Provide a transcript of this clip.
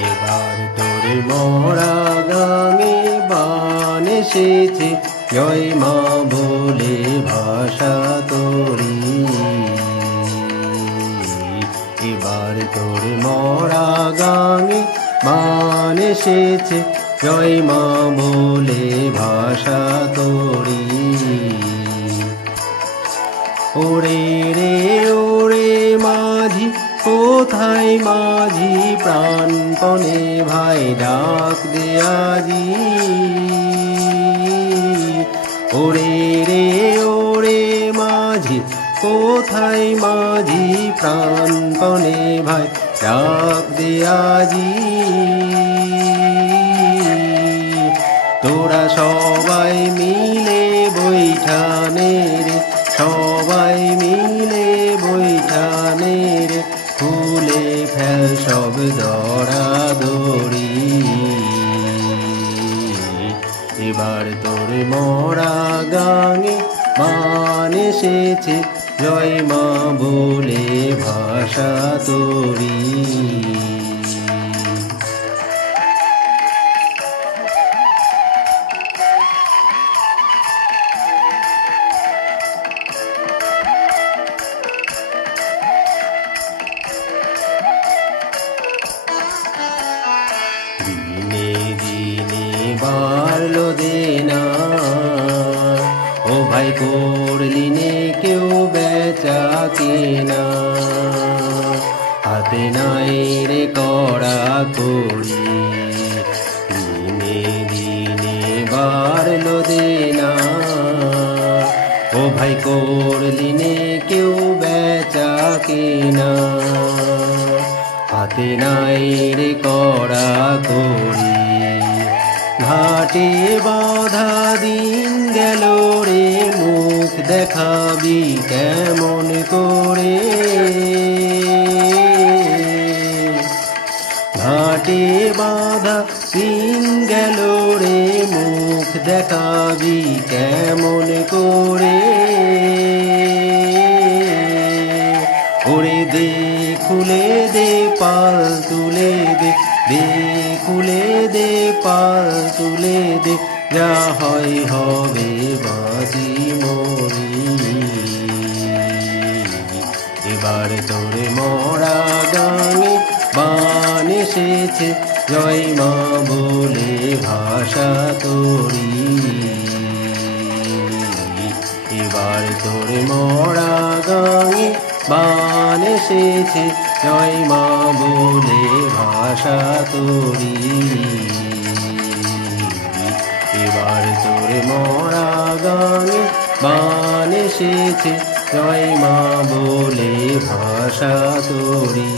এবার তোর মরা গাঙে বান এসেছে, জয় মা বলে ভাষা তোরি। এবার তোর মরা গাঙে বান এসেছে, জয় মা বলে ভাষা তোরি। ওরে রে ওরে মাঝি, কোথায় মাঝি প্রাণপণে ভাই ডাক দে আজি। ওরে রে ওরে মাঝি, কোথায় মাঝি প্রাণপণে ভাই ডাক দে আজি। তোরা সবাই মিলে বৈঠানে রে, সবাই মিলে বৈঠানে রে, খুলে ফেল সব দরাদরি। এবার তোর মরা গাঙে বান এসেছে, জয় মা বলে ভাষা তোরি। দিনে দিনে বাড়লো দেনা, ও ভাই করলি নে কেউ বেচা কেনা। হাতে নাই রে কড়া করি, দিনে দিনে বাড়লো দেনা, ও ভাই করলি নে কেউ বেচা কেনা। হাতে নাই রে কড়া করি, ঘাটে বাঁধা দিন গেল রে, মুখ দেখাবি কেমন করে। ঘাটে বাঁধা দিন গেল রে, মুখ দেখাবি কেমন করে। ওরে দে খুলে দে পাল তুলে দে, দে খুলে দে পাল তুলে দে, যা হয় হবে বাজি মরি। এবার তোর মরা গাঙে বান এসেছে, জয় মা বলে ভাষা তোরি। এবার তোর মরা গাঙে বান এসেছে, জয় মা বলে ভাষা তোরি। এবার তোর মরা গাঙে বান এসেছে, জয় মা বলে ভাষা তোরি।